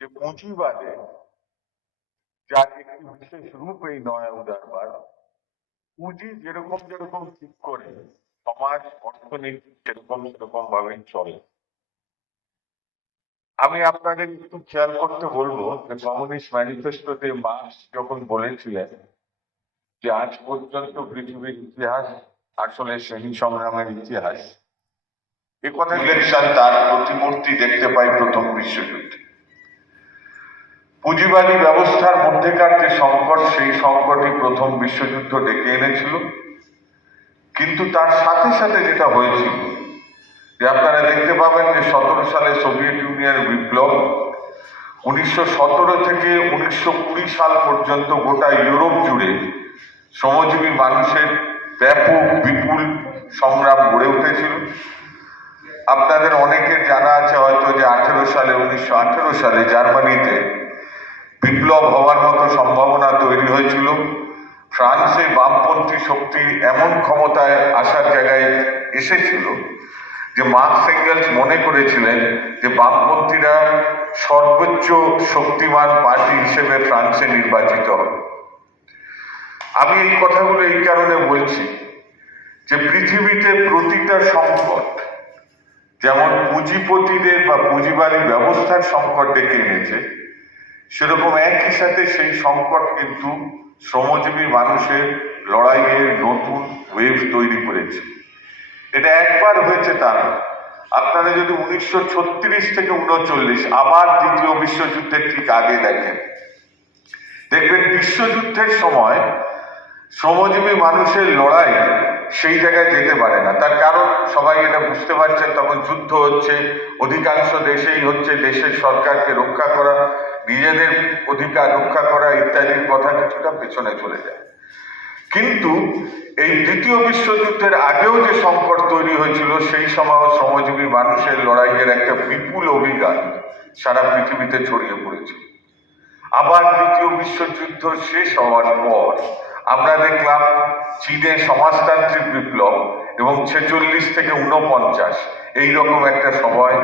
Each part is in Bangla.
যে পুঁজিবাদে যার একটি বিশেষ রূপ এই নয়া উদারবাদ পুঁজি যেরকম যেরকম ঠিক করে, সমাজ, অর্থনীতি সেরকম সেরকম ভাবে চলে। আমি আপনাদের একটু খেয়াল করতে বলব যে কমিউনিস্ট ম্যানিফেস্টোতে মার্কস যখন বলেছিলেন যে আজ পর্যন্ত পৃথিবীর ইতিহাস আসলে শ্রেণি সংগ্রামের ইতিহাস, এ কথা তার প্রতিমূর্তি দেখতে পাই প্রথম বিশ্বযুদ্ধে। পুঁজিবাদী ব্যবস্থার মধ্যেকার যে সংকট, সেই সংকটই প্রথম বিশ্বযুদ্ধ ডেকে এনেছিল। কিন্তু তার সাথে সাথে যেটা হয়েছিল, যে আপনারা দেখতে পাবেন যে সতেরো সালে সোভিয়েত ইউনিয়নের বিপ্লব, উনিশশো সতেরো থেকে উনিশশো কুড়ি সাল পর্যন্ত গোটা ইউরোপ জুড়ে শ্রমজীবী মানুষের ব্যাপক বিপুল সংগ্রাম গড়ে উঠেছিল। আপনাদের অনেকের জানা আছে হয়তো যে আঠেরো সালে, উনিশশো আঠেরো সালে জার্মানিতে বিপ্লব হওয়ার মতো সম্ভাবনা তৈরি হয়েছিল। ফ্রান্সে বামপন্থী শক্তি এমন ক্ষমতায় আসার জায়গায় এসেছিল যে মার্কস এঙ্গেলস মনে করেছিলেন যে বামপন্থীরা সর্বোচ্চ শক্তিমান পার্টি হিসেবে ফ্রান্সে নির্বাচিত হবে। আমি এই কথাগুলো এই কারণে বলছি যে পৃথিবীতে প্রতিটা সংকট যেমন পুঁজিপতিদের বা পুঁজিবাদী ব্যবস্থার সংকট ডেকে এনেছে সেরকম একই সাথে সেই সংকট কিন্তু শ্রমজীবী মানুষের লড়াইয়ের নতুন ওয়েভ তৈরি করেছে। এটা একবার হয়েছে তার আপনারা যদি উনিশশো ছত্রিশ থেকে উনচল্লিশ, আবার দ্বিতীয় বিশ্বযুদ্ধের ঠিক আগে দেখেন। দেখবেন বিশ্বযুদ্ধের সময় শ্রমজীবী মানুষের লড়াই সেই জায়গায় যেতে পারে না। তার কারণ সবাই এটা বুঝতে পারছেন, তখন যুদ্ধ হচ্ছে, অধিকাংশ দেশেই হচ্ছে দেশের সরকারকে রক্ষা করা। নিজেদের অধিকার রক্ষা করা ইত্যাদির কথা কিছুটা পেছনে চলে যায়। কিন্তু এই দ্বিতীয় বিশ্বযুদ্ধের আগেও যে সংকট তৈরি হয়েছিল, সেই সময় শ্রমজীবী মানুষের লড়াইয়ের একটা বিপুল অভিজ্ঞান সারা পৃথিবীতে ছড়িয়ে পড়েছিল আবার দ্বিতীয় বিশ্বযুদ্ধ শেষ হওয়ার পর আমরা দেখলাম চীনে সমাজতান্ত্রিক বিপ্লব এবং ছেচল্লিশ থেকে উনপঞ্চাশ এইরকম একটা সময়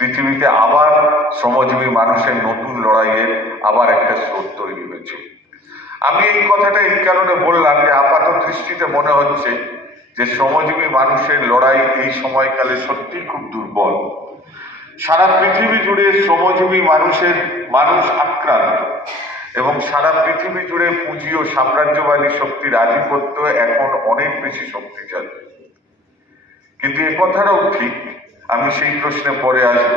পৃথিবীতে আবার শ্রমজীবী মানুষের নতুন লড়াইয়ের আবার একটা স্রোত তৈরি হয়েছে। আমি এই কথাটা এই কারণে বললাম যে আপাত দৃষ্টিতে মনে হচ্ছে যে শ্রমজীবী মানুষের লড়াই এই সময়কালে সত্যি খুব দুর্বল। সারা পৃথিবী জুড়ে শ্রমজীবী মানুষের মানুষ আক্রান্ত এবং সারা পৃথিবী জুড়ে পুঁজি ও সাম্রাজ্যবাদী শক্তির আধিপত্য এখন অনেক বেশি শক্তিশালী। কিন্তু এ কথাটাও ঠিক আমি সেই প্রশ্নে পরে আসব।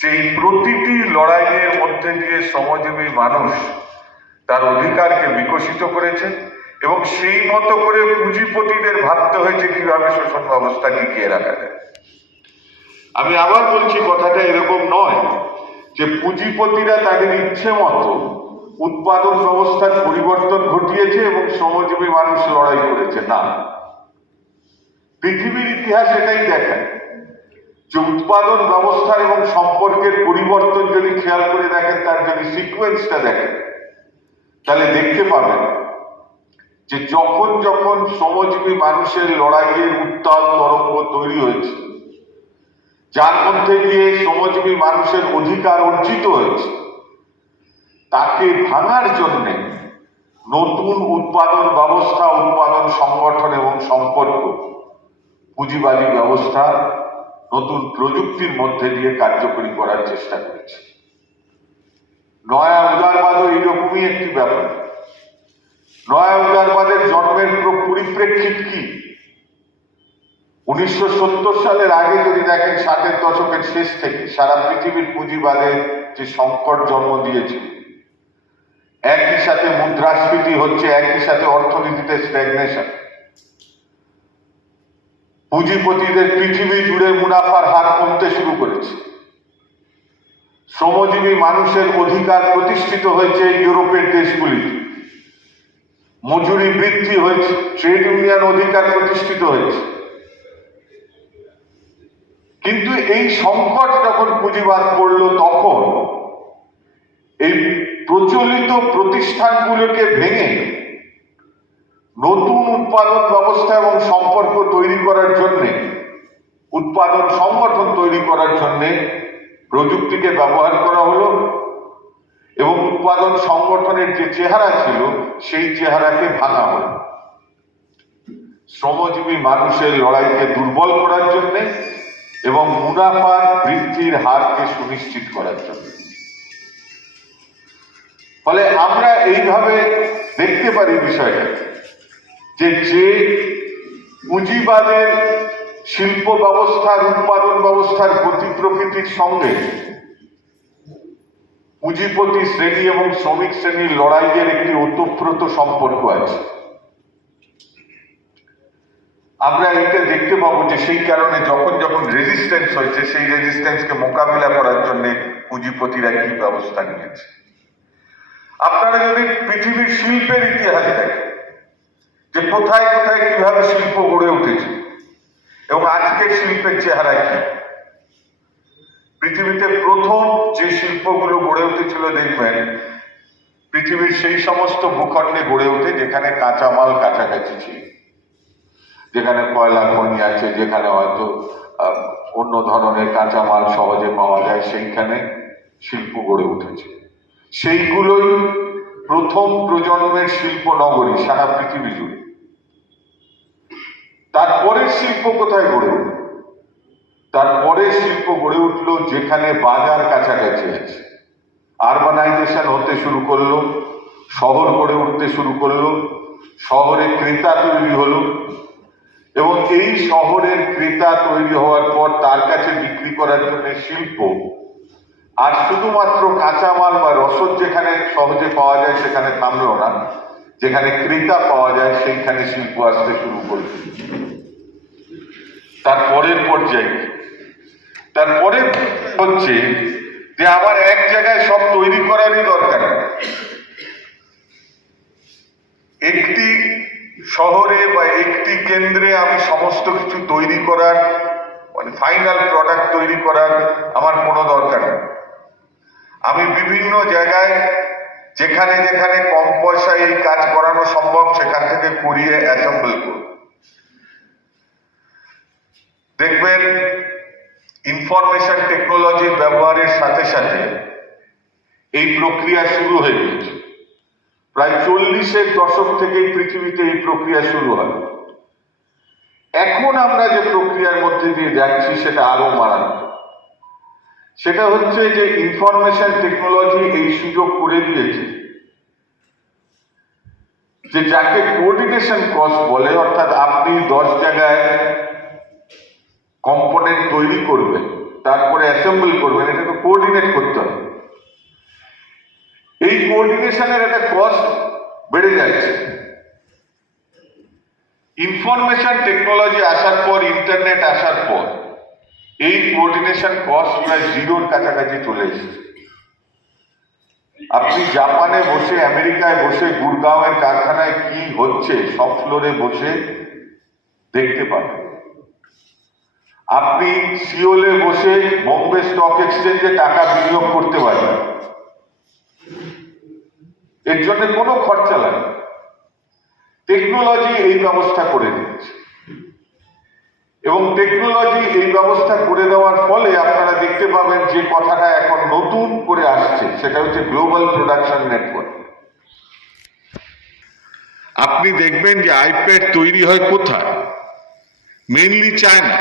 যে এই প্রতিটি লড়াইয়ের মধ্যে দিয়ে শ্রমজীবী মানুষ তার অধিকারকে বিকশিত করেছে এবং সেই মতো করে পুঁজিপতিদের ভাবতে হয়েছে কীভাবে শোষণ ব্যবস্থা টিকিয়ে রাখা যায়। আমি আবার বলছি, কথাটা এরকম নয় যে পুঁজিপতিরা তাদের ইচ্ছে মতো উৎপাদন ব্যবস্থার পরিবর্তন ঘটিয়েছে এবং শ্রমজীবী মানুষ লড়াই করেছে। না, পৃথিবীর ইতিহাস এটাই দেখায়। যে উৎপাদন ব্যবস্থা এবং সম্পর্কের পরিবর্তন যদি খেয়াল করে দেখেন, তার যদি সিকোয়েন্সটা দেখেন, তাহলে দেখতে পাবেন যে যখন যখন শ্রমজীবী মানুষের লড়াইয়ের উত্তাল তরঙ্গ তৈরি হয়েছে, যার মধ্যে দিয়ে শ্রমজীবী মানুষের অধিকার অর্জিত হয়েছে, তাকে ভাঙার জন্য নতুন উৎপাদন ব্যবস্থা, উৎপাদন সংগঠন এবং সম্পর্ক পুঁজিবাদী ব্যবস্থা নতুন প্রযুক্তির মধ্যে দিয়ে কার্যকরী করার চেষ্টা করেছে। নয়া উদারবাদও এইরকমই একটি ব্যাপার। নয়া উদারবাদের জন্মের পরিপ্রেক্ষিত কি? উনিশশো সত্তর সালের আগে যদি দেখেন, ষাটের দশকের শেষ থেকে সারা পৃথিবীর পুঁজিবাদের যে সংকট জন্ম দিয়েছে, একই সাথে মুদ্রাস্ফীতি হচ্ছে, একই সাথে অর্থনীতিতে স্ট্যাগনেশন পুঁজিপতিদের পৃথিবী জুড়ে মুনাফার হার কমতে শুরু করেছে। শ্রমজীবী মানুষের অধিকার প্রতিষ্ঠিত হয়েছে ইউরোপের দেশগুলিতে। মজুরি বৃদ্ধি হয়েছে, ট্রেড ইউনিয়ন অধিকার প্রতিষ্ঠিত হয়েছে। কিন্তু এই সংকট যখন পুঁজিবাদ পড়ল তখন এই প্রচলিত প্রতিষ্ঠানগুলোকে ভেঙে নতুন উৎপাদন ব্যবস্থা এবং সম্পর্ক তৈরি করার জন্য, উৎপাদন সংগঠন তৈরি করার জন্য প্রযুক্তিকে ব্যবহার করা হলো এবং উৎপাদন সংগঠনের যে চেহারা ছিল, সেই চেহারাকে ভাঙা হল। শ্রমজীবী মানুষের লড়াইকে দুর্বল করার জন্য এবং মুনাফা বৃদ্ধির হারকে সুনিশ্চিত করার জন্য। ফলে আমরা এইভাবে দেখতে পারি বিষয়টা যে যে পুঁজিবাদের শিল্প ব্যবস্থার, উৎপাদন ব্যবস্থার গতি প্রকৃতির সঙ্গে পুঁজিপতি শ্রেণি এবং শ্রমিক শ্রেণির লড়াইয়ের একটি ওতপ্রোত সম্পর্ক আছে। আমরা এটা দেখতে পাবো যে সেই কারণে যখন যখন রেজিস্ট্যান্স হয়েছে, সেই রেজিস্ট্যান্সকে মোকাবিলা করার জন্য পুঁজিপতিরা কি ব্যবস্থা নিয়েছে। আপনারা যদি পৃথিবীর শিল্পের ইতিহাস দেখেন যে কোথায় কোথায় কীভাবে শিল্প গড়ে উঠেছে এবং আজকের শিল্পের চেহারা কি? পৃথিবীতে প্রথম যে শিল্পগুলো গড়ে উঠেছিল দেখবেন, পৃথিবীর সেই সমস্ত ভূখণ্ডে গড়ে ওঠে যেখানে কাঁচামাল কাছাকাছি ছিল। যেখানে কয়লা খনি আছে, যেখানে হয়তো অন্য ধরনের কাঁচামাল সহজে পাওয়া যায়, সেইখানে শিল্প গড়ে উঠেছে। সেইগুলোই প্রথম প্রজন্মের শিল্প নগরী সারা পৃথিবী জুড়ে। তারপরের শিল্প কোথায় গড়ে উঠল? তারপরে শিল্প গড়ে উঠল যেখানে বাজার কাছাকাছি আছে। আরবানাইজেশন হতে শুরু করল, শহর গড়ে উঠতে শুরু করল, শহরে ক্রেতা তৈরি হলো এবং এই শহরের ক্রেতা তৈরি হওয়ার পর তার কাছে বিক্রি করার জন্য শিল্প আর শুধুমাত্র কাঁচামাল বা রসদ যেখানে সহজে পাওয়া যায় সেখানে থামলো না। যেখানে ক্রেতা পাওয়া যায়, সেইখানে শিল্প আসতে শুরু করল তার পরের পর্যায়ে। তারপরে হচ্ছে যে আমার এক জায়গায় সব তৈরি করারই দরকার। একটি শহরে বা একটি কেন্দ্রে আমি সমস্ত কিছু তৈরি করার মানে ফাইনাল প্রোডাক্ট তৈরি করার আমার কোনো দরকার নেই। আমি বিভিন্ন জায়গায়, যেখানে যেখানে কম পয়সায় এই কাজ করানো সম্ভব সেখান থেকে করিয়ে অ্যাসেম্বল করব দেখবেন ইনফরমেশন টেকনোলজির ব্যবহারের সাথে সাথে এই প্রক্রিয়া শুরু হয়ে গেছে প্রায় চল্লিশের দশক থেকেই পৃথিবীতে এই প্রক্রিয়া শুরু হয়। এখন আমরা যে প্রক্রিয়ার মধ্যে দিয়ে যাচ্ছি, সেটা আরও মারাত্মক। সেটা হচ্ছে যে ইনফরমেশন টেকনোলজি এই সুযোগ করে দিয়েছে যে যাকে কোঅর্ডিনেশন কস্ট বলে, অর্থাৎ আপনি দশ জায়গায় কম্পোনেন্ট তৈরি করবেন তারপরে অ্যাসেম্বল করবেন এটাকে কোঅর্ডিনেট করতে হবে। এই কোঅর্ডিনেশনের একটা কস্ট বেড়ে যাচ্ছে। ইনফরমেশন টেকনোলজি আসার পর, ইন্টারনেট আসার পর, এই কোঅর্ডিনেশন কস্ট প্রায় জিরোর কাছাকাছি চলে এসেছে। আপনি জাপানে বসে, আমেরিকায় বসে, গুরগাঁওয়ের কারখানায় কি হচ্ছে, সব ফ্লোরে বসে দেখতে পাবেন। আপনি সিওলে বসে বোম্বে স্টক এক্সচেঞ্জে টাকা বিনিয়োগ করতে পারেন এর জন্য কোনো খরচা লাগে টেকনোলজি এই ব্যবস্থা করে দিচ্ছে এবং টেকনোলজি এই ব্যবস্থা করে দেওয়ার ফলে আপনারা দেখতে পাবেন যে কথাটা এখন নতুন করে আসছে, সেটা হচ্ছে গ্লোবাল প্রোডাকশন নেটওয়ার্ক আপনি দেখবেন যে আইপ্যাড তৈরি হয় কোথায়? মেনলি চায়না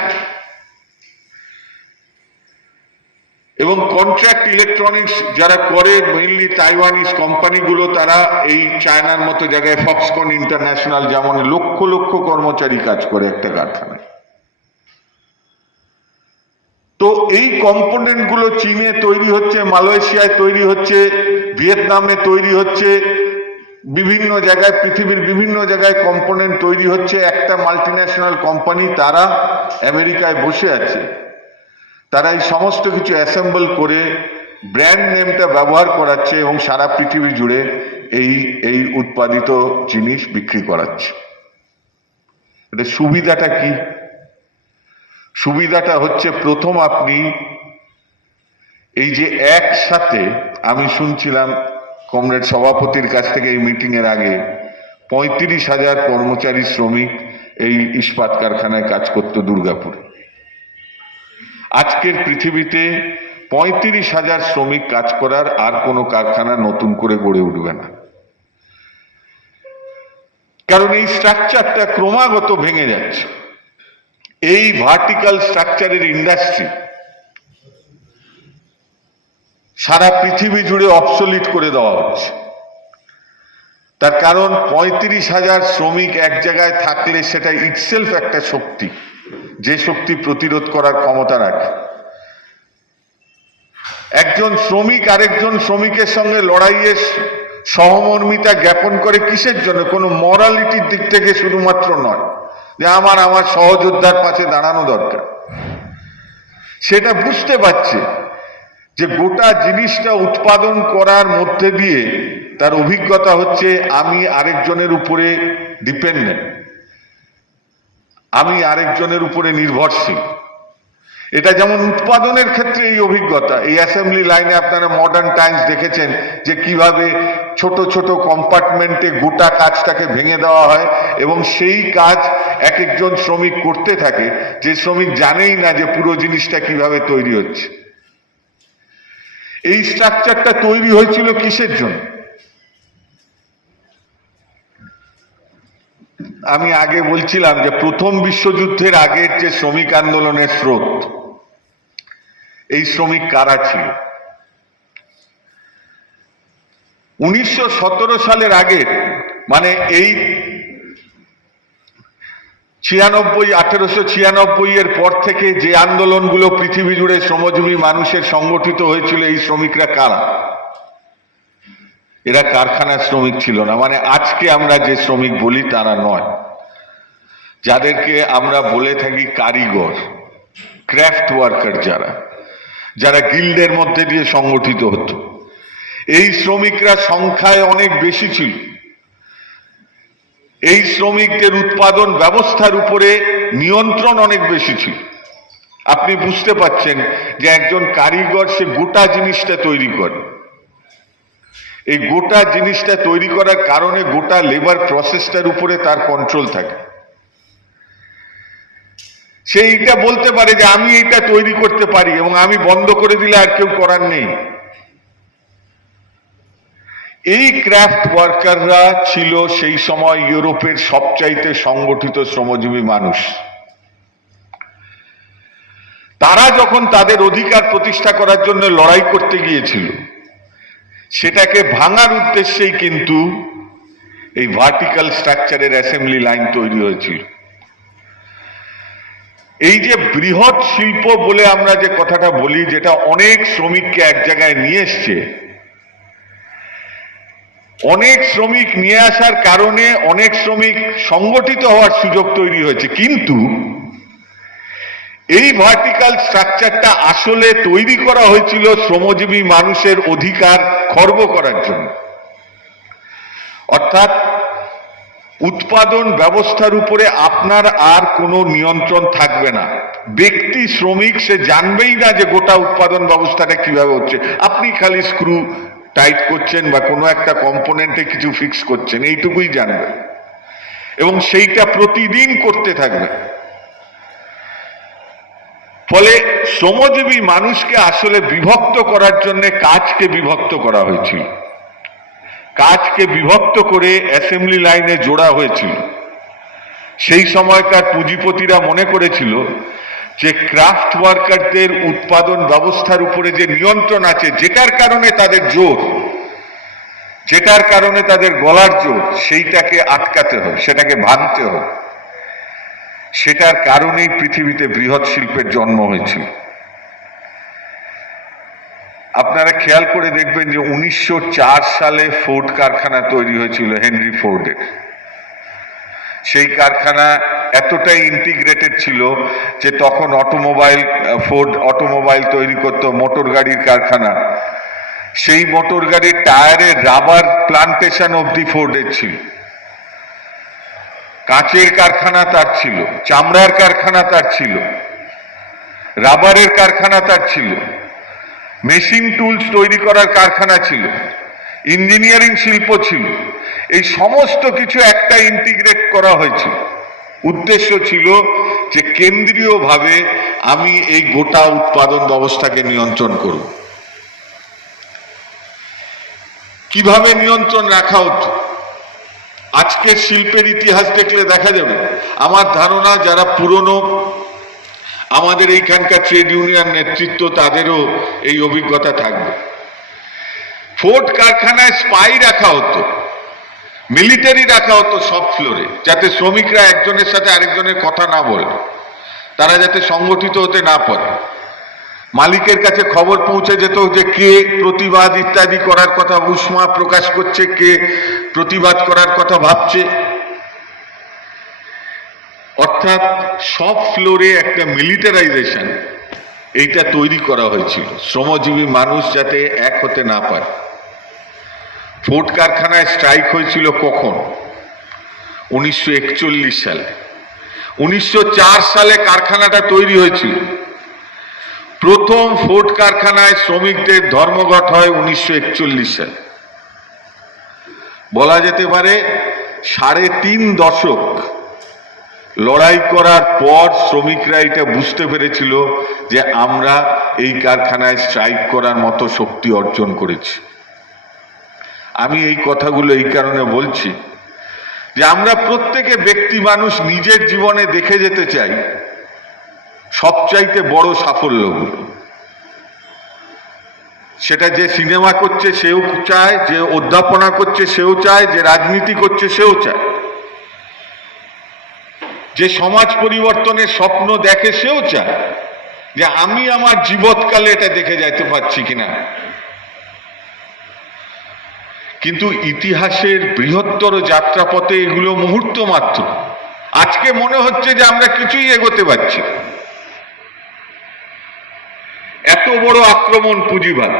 এবং কন্ট্রাক্ট ইলেকট্রনিক্স যারা করে মেইনলি তাইওয়ানিজ কোম্পানিগুলো তারা এই চায়নার মতো জায়গায় ফক্সকন ইন্টারন্যাশনাল যেমন লক্ষ লক্ষ কর্মচারী কাজ করে একটা কারখানায়। তো এই কম্পোনেন্টগুলো চীনে তৈরি হচ্ছে, মালয়েশিয়ায় তৈরি হচ্ছে, ভিয়েতনামে তৈরি হচ্ছে, বিভিন্ন জায়গায়, পৃথিবীর বিভিন্ন জায়গায় কম্পোনেন্ট তৈরি হচ্ছে, একটা মাল্টিন্যাশনাল কোম্পানি তারা আমেরিকায় বসে আছে। তারা এই সমস্ত কিছু অ্যাসেম্বল করে ব্র্যান্ড নেমটা ব্যবহার করাচ্ছে এবং সারা পৃথিবী জুড়ে এই এই উৎপাদিত জিনিস বিক্রি করাচ্ছে। এটা সুবিধাটা কি? সুবিধাটা হচ্ছে প্রথম আপনি এই যে একসাথে আমি শুনছিলাম কমরেড সভাপতির কাছ থেকে এই মিটিং এর আগে পঁয়ত্রিশ হাজার কর্মচারী শ্রমিক এই ইস্পাত কারখানায় কাজ করত দুর্গাপুরে। আজকের পৃথিবীতে পঁয়ত্রিশ হাজার শ্রমিক কাজ করার আর কোনো কারখানা নতুন করে গড়ে উঠবে না। কারণ এই স্ট্রাকচারটা ক্রমাগত ভেঙে যাচ্ছে। এই ভার্টিক্যাল স্ট্রাকচারের ইন্ডাস্ট্রি সারা পৃথিবী জুড়ে অবসলিট করে দেওয়া হচ্ছে। তার কারণ পঁয়ত্রিশ হাজার শ্রমিক এক জায়গায় থাকলে সেটা ইটসেলফ একটা শক্তি। যে শক্তি প্রতিরোধ করার ক্ষমতা রাখে। একজন শ্রমিক আরেকজন শ্রমিকের সঙ্গে লড়াইয়ে সহমর্মিতা জ্ঞাপন করে কিসের জন্য? কোনো মরালিটির দিক থেকে শুধুমাত্র নয়। যে আমার আমার সহযোদ্ধার পাশে দাঁড়ানো দরকার। সেটা বুঝতে পারছে যে গোটা জিনিসটা উৎপাদন করার মধ্যে দিয়ে তার অভিজ্ঞতা হচ্ছে আমি আরেকজনের উপরে ডিপেন্ডেন্ট আমি আরেকজনের উপরে নির্ভরশীল। এটা যেমন উৎপাদনের ক্ষেত্রে এই অভিজ্ঞতা, এই অ্যাসেম্বলি লাইনে আপনারা মডার্ন টাইমস দেখেছেন যে কীভাবে ছোট ছোট কম্পার্টমেন্টে গোটা কাজটাকে ভেঙে দেওয়া হয় এবং সেই কাজ এক একজন শ্রমিক করতে থাকে, যে শ্রমিক জানেই না যে পুরো জিনিসটা কীভাবে তৈরি হচ্ছে। এই স্ট্রাকচারটা তৈরি হয়েছিল কিসের জন্য? আমি আগে বলছিলাম যে প্রথম বিশ্বযুদ্ধের আগের যে শ্রমিক আন্দোলনের স্রোত, এই শ্রমিক কারা ছিল? উনিশশো সতেরো সালের আগে মানে এই ছিয়ানব্বই, আঠেরোশো ছিয়ানব্বই এর পর থেকে যে আন্দোলনগুলো পৃথিবী জুড়ে শ্রমজীবী মানুষের সংগঠিত হয়েছিল, এই শ্রমিকরা কারা? এরা কারখানার শ্রমিক ছিল না। মানে আজকে আমরা যে শ্রমিক বলি তারা নয়। যাদেরকে আমরা বলে থাকি কারিগর ক্রাফট ওয়ার্কার যারা যারা গিল্ডের মধ্যে দিয়ে সংগঠিত হতো। এই শ্রমিকরা সংখ্যায় অনেক বেশি ছিল। এই শ্রমিকদের উৎপাদন ব্যবস্থার উপরে নিয়ন্ত্রণ অনেক বেশি ছিল। আপনি বুঝতে পাচ্ছেন যে একজন কারিগর সে গোটা জিনিসটা তৈরি করে। এই গোটা জিনিসটা তৈরি করার কারণে গোটা লেবার প্রসেসটার উপরে তার কন্ট্রোল থাকে। সে এইটা বলতে পারে যে আমি এটা তৈরি করতে পারি এবং আমি বন্ধ করে দিলে আর কেউ করার নেই। এই ক্রাফট ওয়ার্কাররা ছিল সেই সময় ইউরোপের সবচাইতে সংগঠিত শ্রমজীবী মানুষ। তারা যখন তাদের অধিকার প্রতিষ্ঠা করার জন্য লড়াই করতে গিয়েছিল সেটাকে ভাঙার উদ্দেশ্যেই কিন্তু এই ভার্টিক্যাল স্ট্রাকচারের অ্যাসেম্বলি লাইন তৈরি হয়েছিল। এই যে বৃহৎ শিল্প বলে আমরা যে কথাটা বলি, যেটা অনেক শ্রমিককে এক জায়গায় নিয়ে এসছে, অনেক শ্রমিক নিয়ে আসার কারণে অনেক শ্রমিক সংগঠিত হওয়ার সুযোগ তৈরি হয়েছে। কিন্তু এই ভার্টিক্যাল স্ট্রাকচারটা আসলে তৈরি করা হয়েছিল শ্রমজীবী মানুষের অধিকার খর্ব করার জন্য। অর্থাৎ উৎপাদন ব্যবস্থার উপরে আপনার আর কোনো নিয়ন্ত্রণ থাকবে না। ব্যক্তি, শ্রমিক, সে জানবেই না যে গোটা উৎপাদন ব্যবস্থাটা কীভাবে হচ্ছে। আপনি খালি স্ক্রু টাইট করছেন বা কোনো একটা কম্পোনেন্টে কিছু ফিক্স করছেন, এইটুকুই জানবেন। এবং সেইটা প্রতিদিন করতে থাকবেন। ফলে শ্রমজীবী মানুষকে আসলে বিভক্ত করার জন্য কাজকে বিভক্ত করা হয়েছিল। কাজকে বিভক্ত করে অ্যাসেম্বলি লাইনে জোড়া হয়েছিল। সেই সময়কার পুঁজিপতিরা মনে করেছিল যে ক্রাফট ওয়ার্কারদের উৎপাদন ব্যবস্থার উপরে যে নিয়ন্ত্রণ আছে, যেটার কারণে তাদের জোর, যেটার কারণে তাদের গলার জোর, সেইটাকে আটকাতে হয় সেটাকে ভাঙতে হয় সেটার কারণেই পৃথিবীতে বৃহৎ শিল্পের জন্ম হয়েছিল। আপনারা খেয়াল করে দেখবেন যে উনিশশো চার সালে ফোর্ড কারখানা তৈরি হয়েছিল হেনরি ফোর্ডের। সেই কারখানা এতটাই ইন্টিগ্রেটেড ছিল যে তখন অটোমোবাইল, ফোর্ড অটোমোবাইল তৈরি করত, মোটর গাড়ির কারখানা। সেই মোটর গাড়ির টায়ারের রাবার প্লান্টেশন অবধি ফোর্ডের ছিল। কাঁচের কারখানা তার ছিল, চামড়ার কারখানা তার ছিল, রাবারের কারখানা তার ছিল, মেশিন টুলস তৈরি করার কারখানা ছিল, ইঞ্জিনিয়ারিং শিল্প ছিল। এই সমস্ত কিছু একটা ইন্টিগ্রেট করা হয়েছিল। উদ্দেশ্য ছিল যে কেন্দ্রীয়ভাবে আমি এই গোটা উৎপাদন ব্যবস্থাকে নিয়ন্ত্রণ করব। কীভাবে নিয়ন্ত্রণ রাখা হতো আজকের শিল্পের ইতিহাস দেখলে দেখা যাবে, আমার ধারণা যারা পুরনো, আমাদের এইখানকার ট্রেড ইউনিয়ন নেতৃত্ব, তাদেরও এই অভিজ্ঞতা থাকবে। ফোর্ট কারখানায় স্পাই রাখা হতো, মিলিটারি রাখা হতো সব ফ্লোরে, যাতে শ্রমিকরা একজনের সাথে আরেকজনের কথা না বলে, তারা যাতে সংগঠিত হতে না পারে। মালিকের কাছে খবর পৌঁছে যেত যে কে প্রতিবাদ ইত্যাদি করার কথা উষ্মা প্রকাশ করছে, কে প্রতিবাদ করার কথা ভাবছে। অর্থাৎ সব ফ্লোরে একটা মিলিটারাইজেশন এইটা তৈরি করা হয়েছিল। শ্রমজীবী মানুষ যাতে এক হতে না পারে। ফোর্ট কারখানায় স্ট্রাইক হয়েছিল কখন? উনিশশো একচল্লিশ সালে। উনিশশো চার সালে কারখানাটা তৈরি হয়েছিল। প্রথম ফোর্ট কারখানায় শ্রমিকদের ধর্মঘট হয় উনিশশো একচল্লিশ। সালে বলা যেতে পারে সাড়ে তিন দশক লড়াই করার পর শ্রমিকরা এটা বুঝতে পেরেছিল যে আমরা এই কারখানায় স্ট্রাইক করার মতো শক্তি অর্জন করেছি। আমি এই কথাগুলো এই কারণে বলছি যে আমরা প্রত্যেকে ব্যক্তি মানুষ নিজের জীবনে দেখে যেতে চাই। সবচাইতে বড় সাফল্যগুলো। সেটা যে সিনেমা করছে সেও চায়, যে অধ্যাপনা করছে সেও চায়, যে রাজনীতি করছে সেও চায়। যে সমাজ পরিবর্তনের স্বপ্ন দেখে সেও চায়, যে আমি আমার জীবৎকালে এটা দেখে যাইতে পারছি কিনা। কিন্তু ইতিহাসের বৃহত্তর যাত্রাপথে এগুলো মুহূর্ত মাত্র। আজকে মনে হচ্ছে যে আমরা কিছুই এগোতে পারছি না। এত বড় আক্রমণ পুঁজিবাদ।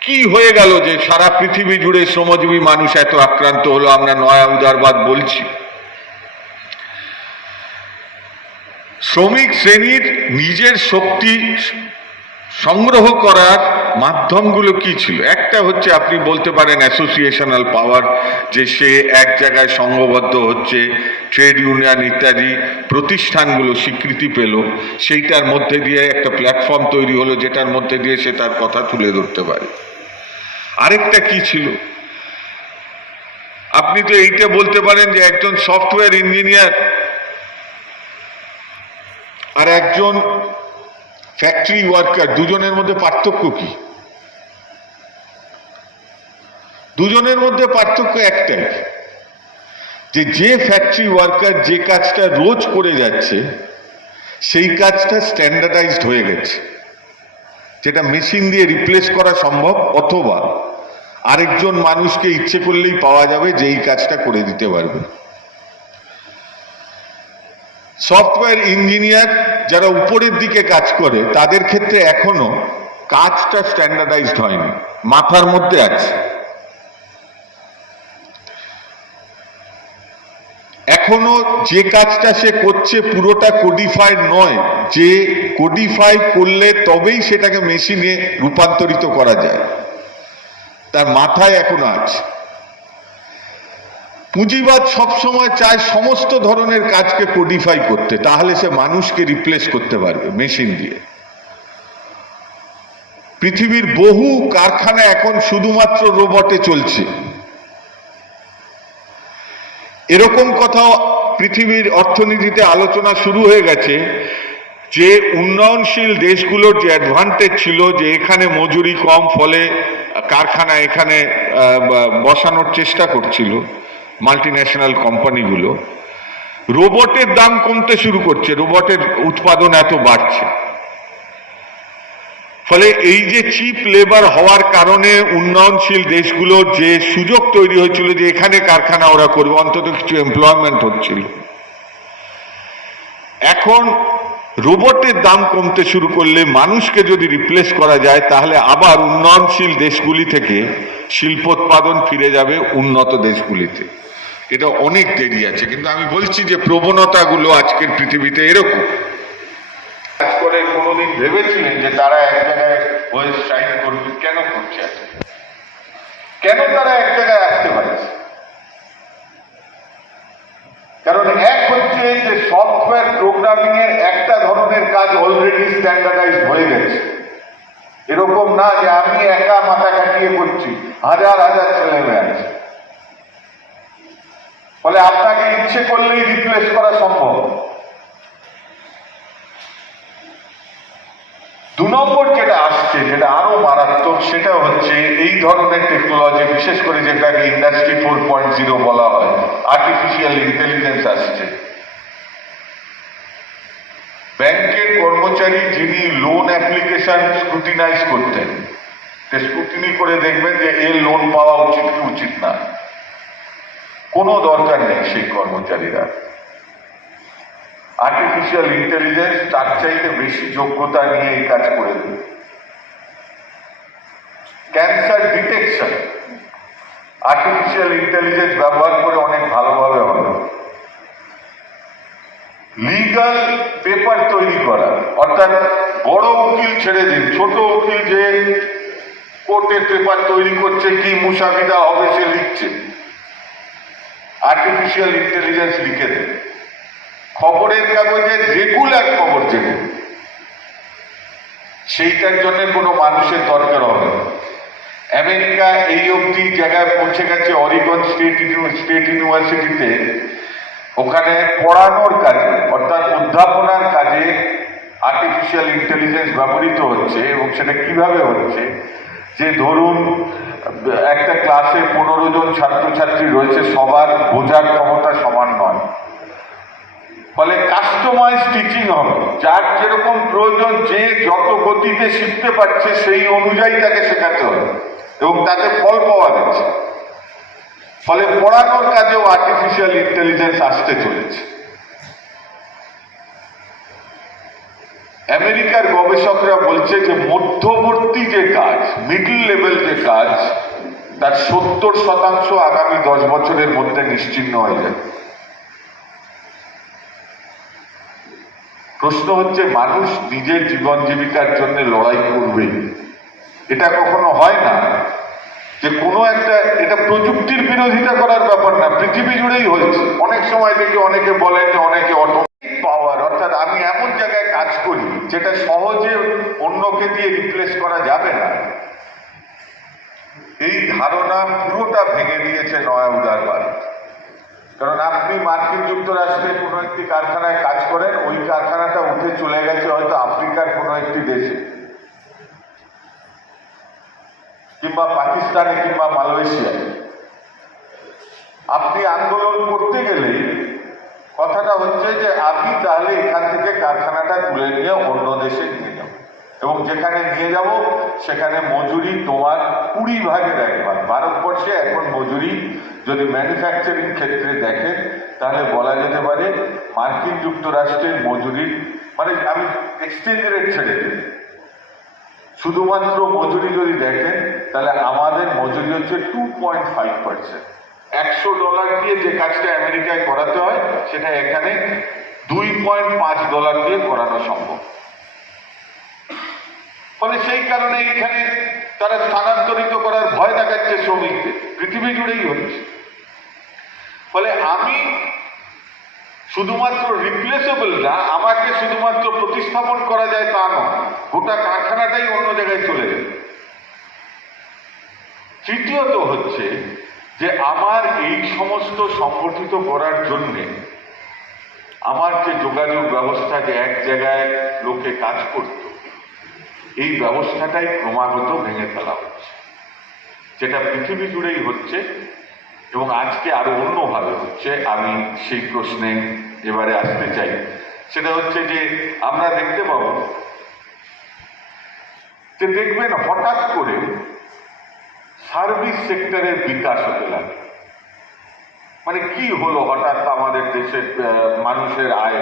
কি হয়ে গেল যে সারা পৃথিবী জুড়ে শ্রমজীবী মানুষ এত আক্রান্ত হলো? আমরা নয়া উদারবাদ বলছি। শ্রমিক শ্রেণির নিজের শক্তি সংগ্রহ করার মাধ্যমগুলো কি ছিল? একটা হচ্ছে আপনি বলতে পারেন অ্যাসোসিয়েশনাল পাওয়ার যে সে এক জায়গায় সংঘবদ্ধ হচ্ছে ট্রেড ইউনিয়ন ইত্যাদি প্রতিষ্ঠানগুলো স্বীকৃতি পেল, সেইটার মধ্যে দিয়ে একটা প্ল্যাটফর্ম তৈরি হলো, যেটার মধ্যে দিয়ে সে তার কথা তুলে ধরতে পারে। আরেকটা কি ছিল? আপনি তো এইটা বলতে পারেন যে একজন সফটওয়্যার ইঞ্জিনিয়ার আর একজন ফ্যাক্টরি ওয়ার্কার দুজনের মধ্যে পার্থক্য কি? দুজনের মধ্যে পার্থক্য একটাই যে যে ফ্যাক্টরি ওয়ার্কার যে কাজটা রোজ করে যাচ্ছে, সেই কাজটা স্ট্যান্ডার্ডাইজড হয়ে গেছে। যেটা মেশিন দিয়ে রিপ্লেস করা সম্ভব, অথবা আরেকজন মানুষকে ইচ্ছে করলেই পাওয়া যাবে যে এই কাজটা করে দিতে পারবে। সফটওয়্যার ইঞ্জিনিয়ার যারা উপরের দিকে কাজ করে, তাদের ক্ষেত্রে এখনও কাজটা স্ট্যান্ডার্ডাইজড হয়নি, মাথার মধ্যে আছে। এখনও যে কাজটা সে করছে পুরোটা কোডিফাইড নয়, যে কোডিফাই করলে তবেই সেটাকে মেশিনে রূপান্তরিত করা যায়। তার মাথায় এখনও আছে। পুঁজিবাদ সবসময় চায় সমস্ত ধরনের কাজকে কোডিফাই করতে, তাহলে সে মানুষকে রিপ্লেস করতে পারবে মেশিন দিয়ে। পৃথিবীর বহু কারখানা এখন শুধুমাত্র রোবটে চলছে। এরকম কথাও পৃথিবীর অর্থনীতিতে আলোচনা শুরু হয়ে গেছে যে উন্নয়নশীল দেশগুলোর যে অ্যাডভান্টেজ ছিল যে এখানে মজুরি কম, ফলে কারখানা এখানে বসানোর চেষ্টা করছিল মাল্টি ন্যাশনাল কোম্পানিগুলো রোবটের দাম কমতে শুরু করছে, রোবটের উৎপাদন এত বাড়ছে। ফলে এই যে চিপ লেবার হওয়ার কারণে উন্নয়নশীল দেশগুলোর যে সুযোগ তৈরি হয়েছিল যে এখানে কারখানা ওরা করবে, অন্তত কিছু এমপ্লয়মেন্ট হচ্ছিল। এখন রোবটের দাম কমতে শুরু করলে মানুষকে যদি রিপ্লেস করা যায়, তাহলে আবার উন্নয়নশীল দেশগুলি থেকে শিল্পোৎপাদন ফিরে যাবে উন্নত দেশগুলিতে। এটা অনেক দেরি আছে, কিন্তু আমি বলছি যে প্রবণতাগুলো আজকের পৃথিবীতে এরকম। কাজ করে কোনোদিন ভেবেছিলেন যে তারা এক জায়গায় স্ট্রাইক করবে? কেন করছে? কেন তারা এক জায়গায় আসতে পারছে কারণ এক হচ্ছে যে সফটওয়্যার প্রোগ্রামিং এর একটা ধরনের কাজ অলরেডি স্ট্যান্ডার্ডাইজ হয়ে গেছে। এরকম না যে আমি একা মাথা খাটিয়ে করছি, হাজার হাজার ছেলে মেয়ে আছে। ফলে আপনাকে ইচ্ছে করলেই রিপ্লেস করা সম্ভব। দু নম্বর যেটা আসছে যেটা আরও মারাত্মক, সেটা হচ্ছে এই ধরনের টেকনোলজি বিশেষ করে যেটাকে ইন্ডাস্ট্রি ফোর পয়েন্ট জিরো বলা হয় আর্টিফিশিয়াল ইন্টেলিজেন্স আসছে। ব্যাংকের কর্মচারী যিনি লোন অ্যাপ্লিকেশন স্ক্রুটিনাইজ করতেন স্ক্রুটিনি করে দেখবেন যে এর লোন পাওয়া উচিত কি উচিত না। কোনো দরকার নেই সেই কর্মচারীরা। আর্টিফিশিয়াল ইন্টেলিজেন্স তার চাইতে বেশি যোগ্যতা নিয়ে এই কাজ করে দেবে। Cancer detection. আর্টিফিশিয়াল ইন্টেলিজেন্স ব্যবহার করে অনেক ভালোভাবে হবে। লিগাল পেপার তৈরি করা। অর্থাৎ বড় উকিল ছেড়ে দিন। ছোট উকিল যে কোর্টের পেপার তৈরি করছে, কি মুসাবিদা হবে সে লিখছে। আর্টিফিশিয়াল ইন্টেলিজেন্স লিখে দেবে খবরের কাগজে রেগুলার খবর যেটা সেইটার জন্য কোনো মানুষের দরকার হবে না। আমেরিকা এই অবধি জায়গায় পৌঁছে গেছে অরিগন স্টেট স্টেট ইউনিভার্সিটিতে। ওখানে পড়ানোর কাজে, অর্থাৎ অধ্যাপনার কাজে আর্টিফিশিয়াল ইন্টেলিজেন্স ব্যবহৃত হচ্ছে এবং সেটা কীভাবে হচ্ছে? যে ধরুন, একটা ক্লাসে পনেরো জন ছাত্রছাত্রী রয়েছে, সবার বোঝার ক্ষমতা সমান নয়। ফলে কাস্টমাইজ টিচিং হবে, যার যেরকম প্রয়োজন, যে যত গতিতে শিখতে পারছে, সেই অনুযায়ী তাকে শেখাতে হবে। এবং তাতে ফল পাওয়া যাচ্ছে। ফলে পড়ানোর কাজেও আর্টিফিশিয়াল ইন্টেলিজেন্স আসতে চলেছে। আমেরিকার গবেষকরা বলছে যে মধ্যবর্তী যে কাজ মিডল লেভেল যে কাজ, তার সত্তর শতাংশ আগামী দশ বছরের মধ্যে নিশ্চিহ্ন হয়ে যায় প্রশ্ন হচ্ছে, মানুষ নিজের জীবন জীবিকার জন্য লড়াই করবে? এটা কখনো হয় না। যে কোনো একটা এটা প্রযুক্তির বিরোধিতা করার ব্যাপার না, পৃথিবী জুড়েই হয়েছে। অনেক সময় দেখি অনেকে বলেন যে অনেকে অটোমেটিক পাওয়ার অর্থাৎ আমি এমন জায়গায় কাজ করি যেটা সহজে অন্যকে দিয়ে রিপ্লেস করা যাবে না। এই ধারণা পুরোটা ভেঙে দিয়েছে নয়া উদারবাদ কারণ আপনি মার্কিন যুক্তরাষ্ট্রে কোনো একটি কারখানায় কাজ করেন, ওই কারখানাটা উঠে চলে গেছে হয়তো আফ্রিকার কোনো একটি দেশে। কিংবা পাকিস্তানে কিংবা মালয়েশিয়ায় আপনি আন্দোলন করতে গেলে কথাটা হচ্ছে যে আপনি তাহলে এখান থেকে কারখানাটা তুলে নিয়ে অন্য দেশে নিয়ে যাব এবং যেখানে নিয়ে যাব, সেখানে মজুরি তোমার কুড়ি ভাগের এক ভাগ ভারতবর্ষে এখন মজুরি যদি ম্যানুফ্যাকচারিং ক্ষেত্রে দেখেন তাহলে বলা যেতে পারে মার্কিন যুক্তরাষ্ট্রের মজুরি মানে আমি এক্সচেঞ্জ রেট ছেড়ে দিই। শুধুমাত্র মজুরি যদি দেখেন, তাহলে আমাদের মজুরি হচ্ছে টু পয়েন্ট ফাইভ পার্সেন্ট একশো ডলার দিয়ে যে কাজটা আমেরিকায় করাতে হয়, সেটা এখানে দুই পয়েন্ট পাঁচ ডলার দিয়ে করানো সম্ভব। ফলে সেই কারণে এখানে তারা স্থানান্তরিত করার ভয় দেখাচ্ছে শ্রমিকদের। পৃথিবী জুড়েই হচ্ছে। ফলে আমি শুধুমাত্র রিপ্লেসেবল না, আমাকে শুধুমাত্র প্রতিস্থাপন করা যায় তা নয়, গোটা কারখানাটাই অন্য জায়গায় চলে যাবে তৃতীয়ত হচ্ছে যে আমার এই সমস্ত সংগঠিত করার জন্যে আমার যে যোগাযোগ ব্যবস্থা যে এক জায়গায় লোকে কাজ করত, এই ব্যবস্থাটাই ক্রমাগত ভেঙে ফেলা হচ্ছে। যেটা পৃথিবী জুড়েই হচ্ছে এবং আজকে আরও অন্যভাবে হচ্ছে, আমি সেই প্রশ্নে এবারে আসতে চাই। সেটা হচ্ছে যে আমরা দেখতে পাবো যে দেখবেন হঠাৎ করে সার্ভিস সেক্টরের বিকাশ হতে লাগে। মানে কি হলো হঠাৎ আমাদের দেশের মানুষের আয়?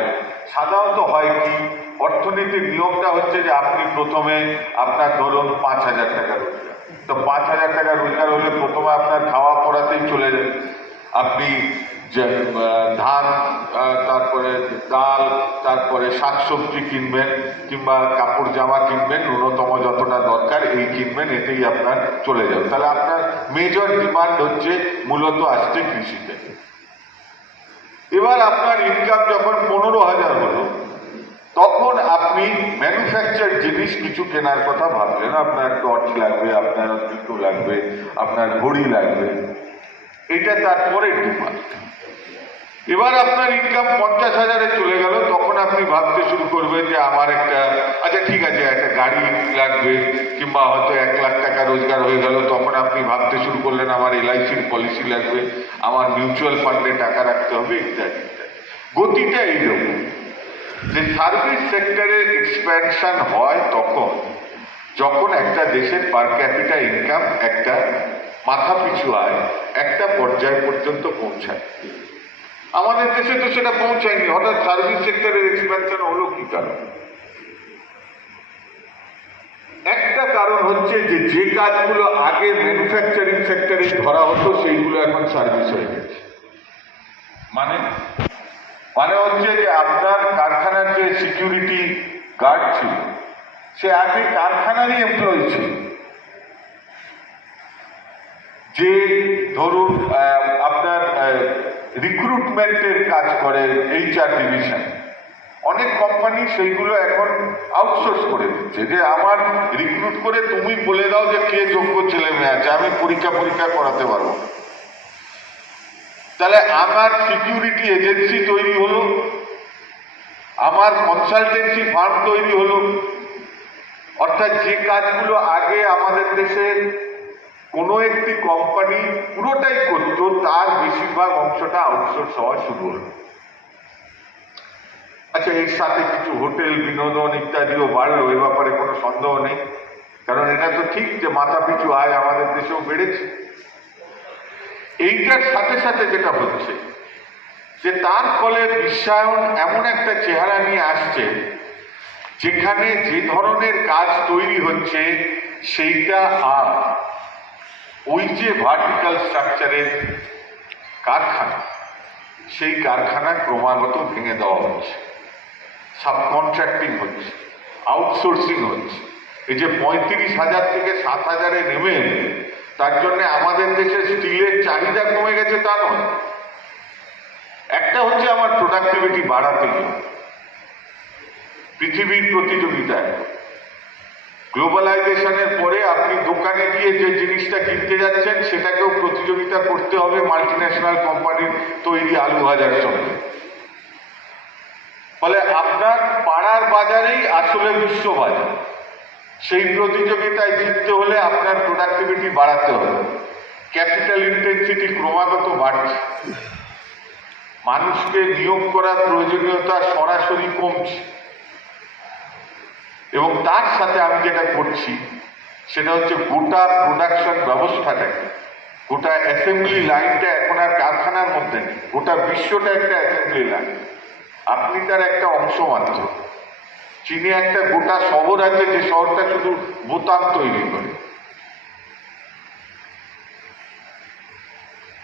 সাধারণত হয় কি, অর্থনীতির নিয়মটা হচ্ছে যে আপনি প্রথমে আপনার ধরুন পাঁচ হাজার টাকা রোজগার। তো পাঁচ হাজার টাকা রোজগার হলে প্রথমে আপনার খাওয়া পড়াতেই চলে যাবে আপনি যে ধান তারপরে ডাল, তারপরে শাকসবজি কিনবেন কিংবা কাপড় জামা কিনবেন, ন্যূনতম যতটা দরকার এই কিনবেন, এতেই আপনার চলে যাবে। তাহলে আপনার মেজর ডিমান্ড হচ্ছে মূলত আসছে কৃষিতে। এবার আপনার ইনকাম যখন পনেরো হাজার হলো, তখন আপনি ম্যানুফ্যাকচার জিনিস কিছু কেনার কথা ভাবলেন। আপনার টর্চ লাগবে, আপনার জুতো লাগবে, আপনার ঘড়ি লাগবে। এটা তারপরের ডিমান্ড এবার আপনার ইনকাম পঞ্চাশ হাজারে চলে গেল, তখন আপনি ভাবতে শুরু করবেন যে আমার একটা আচ্ছা ঠিক আছে, একটা গাড়ি লাগবে, কিংবা হয়তো এক লাখ টাকা রোজগার হয়ে গেল, তখন আপনি ভাবতে শুরু করলেন আমার এলআইসির পলিসি লাগবে, আমার মিউচুয়াল ফান্ডে টাকা রাখতে হবে, ইত্যাদি গতিটা এইরকম। যে সার্ভিস সেক্টরের এক্সপ্যানশন হয় তখন, যখন একটা দেশের পার ক্যাপিটা ইনকাম একটা মাথা পিছু আয়, একটা পর্যায় পর্যন্ত পৌঁছায়। আমাদের দেশে তো সেটা পৌঁছায়নি। হঠাৎ সার্ভিস সেক্টরের এক্সপ্যানশন হলো কি কারণ? একটা কারণ হচ্ছে যে যে কাজগুলো আগে ম্যানুফ্যাকচারিং সেক্টরে ধরা হতো, সেইগুলো এখন সার্ভিস হয়ে গেছে। মানে? মানে হচ্ছে যে, আপনার কারখানার যে সিকিউরিটি গার্ড ছিল, সে আগে কারখানারই এমপ্লয়ি ছিল। যে ধরুন আপনার রিক্রুটমেন্টের কাজ করে এইচআর ডিভিশন অনেক কোম্পানি সেইগুলো এখন আউটসোর্স করে দিচ্ছে। যে আমার রিক্রুট করে তুমি বলে দাও যে কে যোগ্য ছেলে মেয়ে আছে, আমি পরীক্ষা পরীক্ষা করাতে পারব। তাহলে আমার সিকিউরিটি এজেন্সি তৈরি হলো, আমার কনসালটেন্সি ফার্ম তৈরি হলো। অর্থাৎ যে কাজগুলো আগে আমাদের দেশের কোনো একটি কোম্পানি পুরোটাই করত, তার বেশিরভাগ অংশটা আউটসোর্স হওয়া শুরু হলো। আচ্ছা এর সাথে কিছু হোটেল বিনোদন ইত্যাদিও বাড়লো, এ ব্যাপারে কোনো সন্দেহ নেই। কারণ এটা তো ঠিক যে মাথা পিছু আয় আমাদের দেশেও বেড়েছে। এইটার সাথে সাথে যেটা হচ্ছে, যে তার ফলে বিশ্বায়ন এমন একটা চেহারা নিয়ে আসছে, যেখানে যে ধরনের কাজ তৈরি হচ্ছে, সেইটা আর ওই যে ভার্টিক্যাল স্ট্রাকচারের কারখানা, সেই কারখানা ক্রমাগত ভেঙে দেওয়া হচ্ছে। সাবকন্ট্রাক্টিং হচ্ছে আউটসোর্সিং হচ্ছে। এই যে পঁয়ত্রিশ হাজার থেকে সাত হাজারে নেমে তার জন্য আমাদের দেশে স্টিলের চাহিদা কমে গেছে তা নয়। একটা হচ্ছে আমার প্রোডাক্টিভিটি বাড়াতে গিয়ে, পৃথিবীর প্রতিযোগিতায়। গ্লোবালাইজেশনের পরে আপনি দোকানে গিয়ে যে জিনিসটা কিনতে যাচ্ছেন, সেটাকেও প্রতিযোগিতা করতে হবে মাল্টিন্যাশনাল কোম্পানির তৈরি আলু ভাজার সঙ্গে। ফলে আপনার পাড়ার বাজারেই আসলে বিশ্ব বাজার। সেই প্রতিযোগিতায় জিততে হলে আপনার প্রোডাক্টিভিটি বাড়াতে হবে। ক্যাপিটাল ইন্টেন্সিটি ক্রমাগত বাড়ছে। মানুষকে নিয়োগ করার প্রয়োজনীয়তা সরাসরি কমছে। এবং তার সাথে আমি যেটা করছি, সেটা হচ্ছে গোটা প্রোডাকশন ব্যবস্থাটাকে গোটা অ্যাসেম্বলি লাইনটা এখন আর কারখানার মধ্যে নেই। গোটা বিশ্বটা একটা অ্যাসেম্বলি লাইন আপনি তার একটা অংশ মাত্র। চীনে একটা গোটা শহর আছে, যে শহরটা শুধু বোতাম তৈরি করে।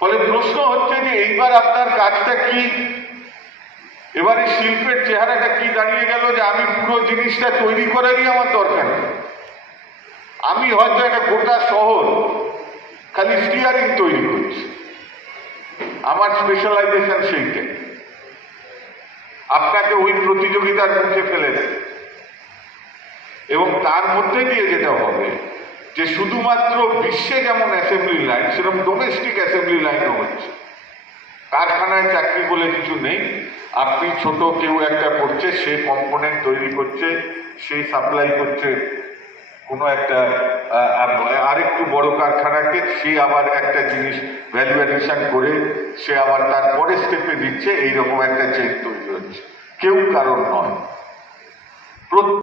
ফলে প্রশ্ন হচ্ছে যে এইবার আপনার কাজটা কি? এবারে শিল্পের চেহারাটা কি দাঁড়িয়ে গেল যে আমি পুরো জিনিসটা তৈরি করারই আমার দরকার? আমি হয়তো একটা গোটা শহর খালি স্টিয়ারিং তৈরি করছি। আমার স্পেশালাইজেশন সেইটাই আপনাকে ওই প্রতিযোগিতার মুখে ফেলে এবং তার মধ্যে দিয়ে যেটা হবে, যে শুধুমাত্র বিশ্বে যেমন অ্যাসেম্বলি লাইন সেরকম ডোমেস্টিক অ্যাসেম্বলি লাইনও হচ্ছে। কারখানায় চাকরি বলে কিছু নেই। আপনি ছোট কেউ একটা করছে, সে কম্পোনেন্ট তৈরি করছে, সে সাপ্লাই করছে কোনো একটা আরেকটু বড় কারখানাকে, সে আবার একটা জিনিস ভ্যালু করে, সে আবার তার পরের স্টেপে দিচ্ছে, এইরকম একটা চেন তৈরি হচ্ছে। কেউ কারণ নয়।